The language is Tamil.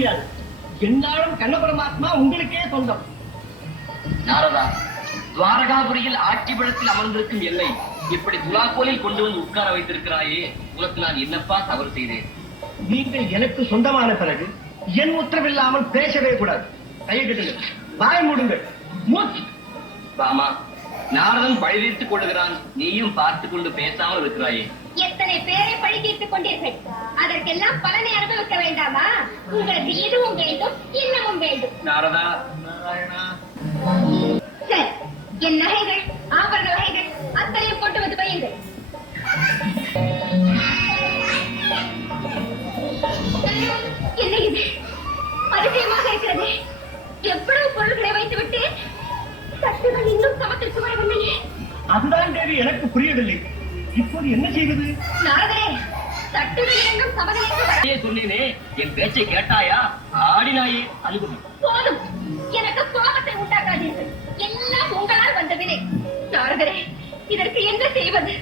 முடியாது. என்னாலும் கண்ண பரமாத்மா உங்களுக்கே சொந்தம். நாரதா, துவாரகாபுரியில் ஆட்சிபடத்தில் அமர்ந்திருக்கும் என்னை இப்படி துலாக்கோலில் கொண்டு வந்து உட்கார வைத்திருக்கிறாயே, உனக்கு நான் என்னப்பா தவறு செய்தேன்? நீங்கள் எனக்கு சொந்தமான பிறகு என் உத்தரவில்லாமல் பேசவே கூடாது. கையிடுங்கள், வாய் மூடுங்கள். மூச்சு. பாமா, நாரதன் பழி தீர்த்துக் கொள்ளுகிறான், நீயும் பார்த்துக் கொண்டு பேசாமல் இருக்கிறாயே. எத்தனை பேரை பழி தீர்த்துக் கொண்டீர்கள், அதற்கெல்லாம் பலனை அனுபவிக்க வேண்டாமா? உங்களுக்கு இதுவும் வேண்டும், இன்னமும் வேண்டும். நாரதா, சரி, என் நகைகள், ஆபரண வகைகள் அத்தனையும் கொண்டு வந்து வையுங்கள். என்ன இது அதிசயமாக இருக்கிறது? எவ்வளவு பொருள்களை வைத்துவிட்டு தட்டுகள் இன்னும் சமத்திற்கு வரவில்லையே. அதுதான் தேவி எனக்கு புரியவில்லை. இப்போது என்ன செய்வது? நாரதரே, தட்டுகள் இரண்டும் சமநிலைக்கு சொன்னேனே, என் பேச்சை கேட்டாயா? ஆடினாயே. அனுபவி. போதும், எனக்கு கோபத்தை உண்டாக்காதீர்கள். எல்லாம் உங்களால் வந்த வினை. நாரதரே, இதற்கு என்ன செய்வது?